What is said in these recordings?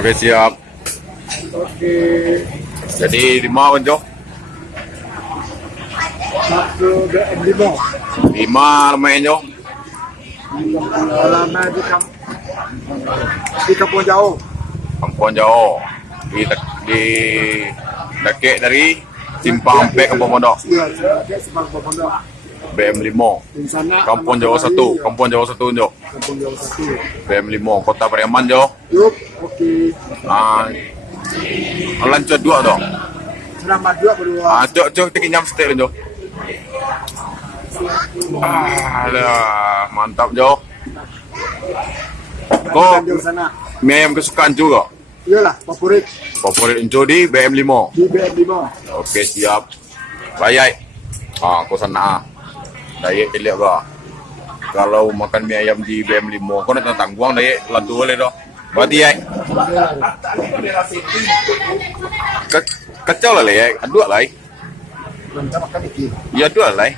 Oke, siap. Oke. Jadi 5 kan, Jo? Satu BM5. 5 lumayan, Jo. Lama di Kampung Jauh. Kampung Jauh. Di Dekek dari Simpang sampai Kampung Pondok. Iya, saya Simpang Pondok. BM5. Di sana Kampung Jauh 1. Kampung Jauh 1, Jo. Kampung Jauh 1. BM5. Kota Pariaman, Jo. Yup, oke. Lanjut 2, Jo. Selamat juga berdua. Cok, kita nyam setek, Jo. Alah, mantap, Jo. Kok Di sana. mie ayam kesukaan juga? Iyalah, favorit Favorit Enco di BM5. di BM5. Oke, siap. Bayai. Kau sana. Dayek lihat ba. Kalau makan mie ayam di BM5, kau nak tangguang dayek lantu boleh doh. Berarti ya. Kacau lah ya. Dua lah. Kita makan iki. Ya dua lah.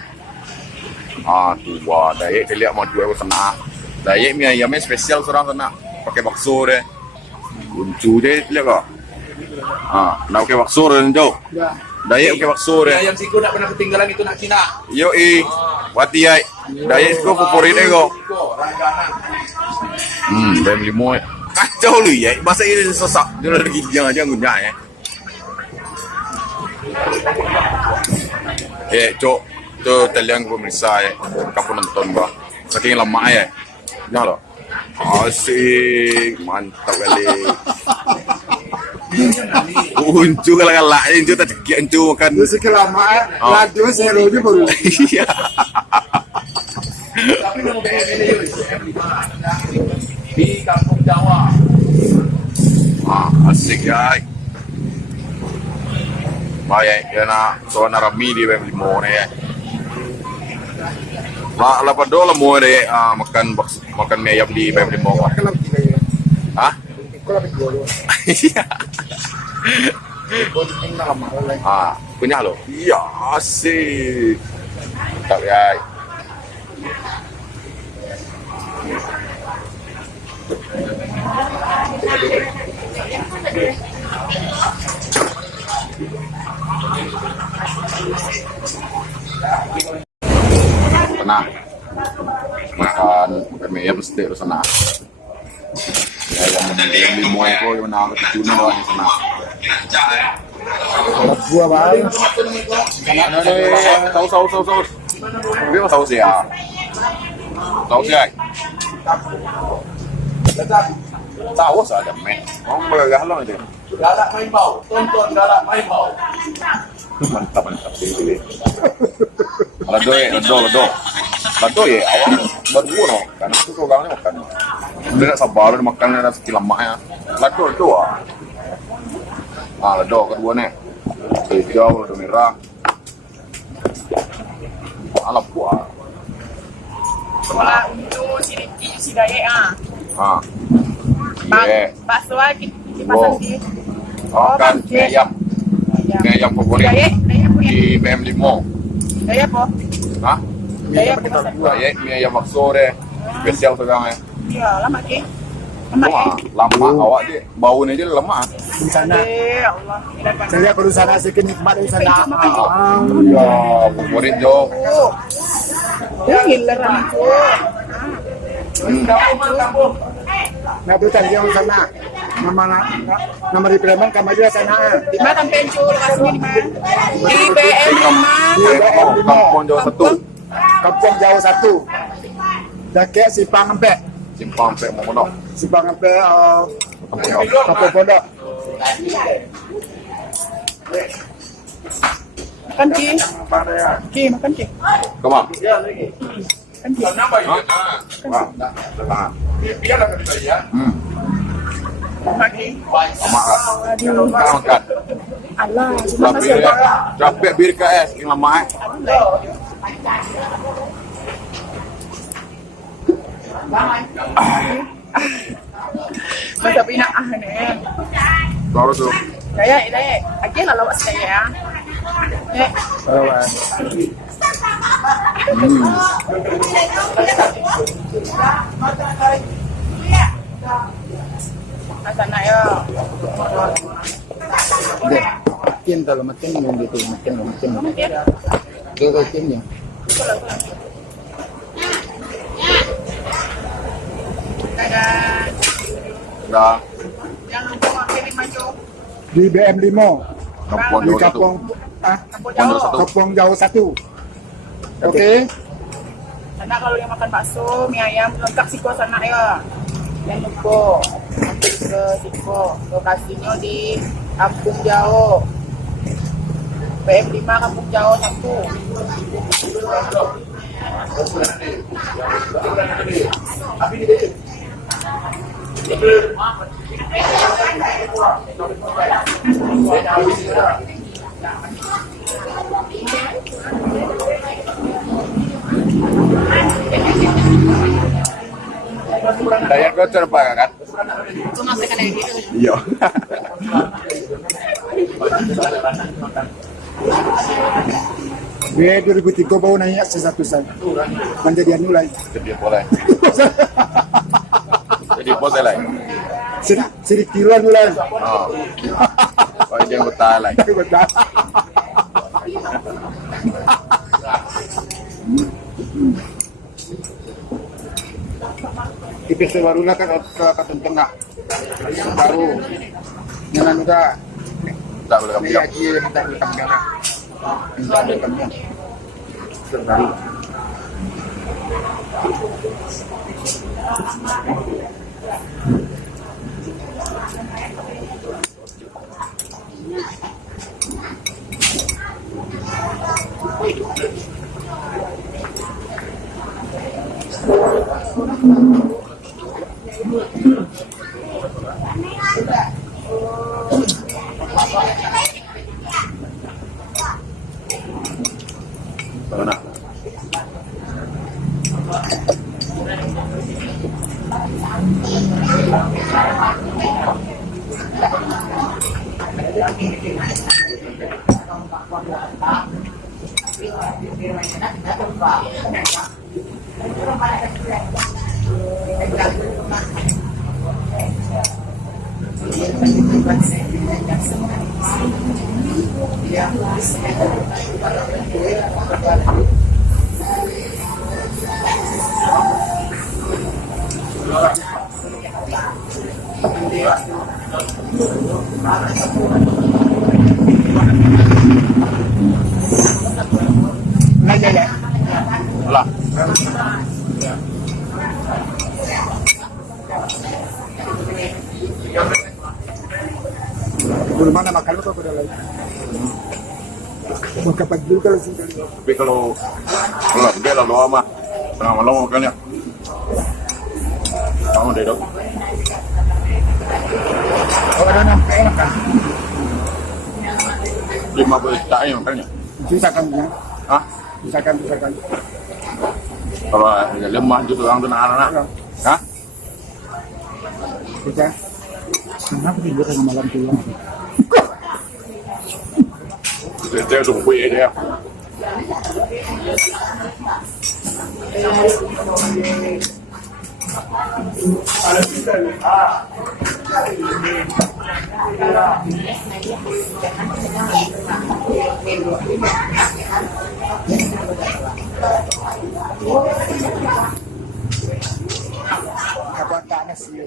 Tua dayek lihat mau dua kau sana. Dayek mie ayamnya spesial seorang sana. Pakai bakso deh. Uncu deh lihat kau. Nak pakai bakso deh jauh. Ya. Dayek pakai bakso deh. Ayam siku nak pernah ketinggalan itu nak Cina. Yo berarti ya. Dayek kau favorit deh kau. BM5 kacau lu ya. Bahasa ini sesak. Dia lagi jangan gunyah ya. Cok. Itu talian pemirsa ya. Kapan nonton ba? Saking lama ya. Ya lo. Asik, mantap kali. Uncu kalau lain uncu tadi uncu makan. Terus kelamaan, radio seru aja baru. Iya. Tapi yang di Kampung Jawa. Asik ya. Baik, ya nak soal rami di BM5 ni ya. Lepas tu lah mau deh makan mie ayam di BM5. Kalau kita Hah? kalau kita Iya. boleh tinggal lama lagi. Punya lo? Iya, asik. Mantap ya. Tenang. Makan mie ayam mesti lu sana. Ya yang di moy ko yung nak tuna doang di sana. Buah baru. Saus. Ini mah saus ya. Saus ya. Saus ada meh. Megah lo itu. Galak main bau, tonton galak main bau. Mantap ini. Lado ya awal berdua no. Karena itu orangnya makan. Dia nak sabar makan ada sekian lama ya. Lado. Lado kedua nih. Hijau, lado merah. Alap buah. Wala untuk si Dayek bakso kita pasang di Kan mie ayam. Mie ayam favorit Dayek punya di BM5. Dayek po. Dayek po pasang. Dayek mie ayam bakso deh. Spesial sekarang ya. Iya, lama ke. Lama awak dia baunya aja lama. Di sana. Allah. Saya kalau di sana sedikit nikmat di sana. Ya, favorit Jo. Ya hilaran po. Nah, itu tadi yang sana. Nama di Sleman kamu aja sana. Di mana tempencu lokasinya di mana? Di BM5. Kampung Jauh 1. Kampung Jauh 1. Dekek Simpang Empek. Simpang sampai Pondok. Simpang Empek Kampung Pondok. Makan ki. Ki makan ki. Kemana? Makan ki. Biar lah kita ya. Makan ki. Mak lah. Kau makan. Allah, cuma masih ada. Capek bir KS yang lama Masa pina nih. Baru tuh. Dayek. Aja lah lawak saya ya. Sana ya. Hindi. Makin kalau makin yung dito. Makin. Ito makin niya. Dadah. Dah. Jangan lupa kirim maju. Di BM Limo. Kampung Di Jawa satu. Kapong Kampung Kampung Jawa. Jawa. Kapong Jawa 1. Oke. Sana kalau yang makan bakso, mie ayam, lengkap siko sana ya. Jangan lupa mampir ke siko. Lokasinya di Kampung Jawa. PM5 Kampung Jawa 1. Daya gocor apa kan? Iya. B 2003 baru naik sesatu sen. Menjadi mulai. Jadi boleh. Jadi boleh lah. Sidik kiluan mulai. Oh. Kau dia betah lah. Betul. Tipis baru lah ke tengah. Baru. Jangan udah. Tak boleh kami jawab. Lagi minta rekam kamera. Minta rekamnya. Baru. Mana? Nah, ya. Lah. Belum mana makan apa pada lain. Mau kapan dulu kalau sudah. Tapi kalau dia lalu mah tengah malam makan ya. Kamu deh dok. Kalau ada nampak makan. 50 juta ya makannya. Sisakan ya. Hah? Sisakan. Kalau ya lemah justru orang tuh anak-anak. Hah? Bisa. Kenapa tidur tengah malam pulang? Dia dùng quỷ dia. Apa tak nasi ya?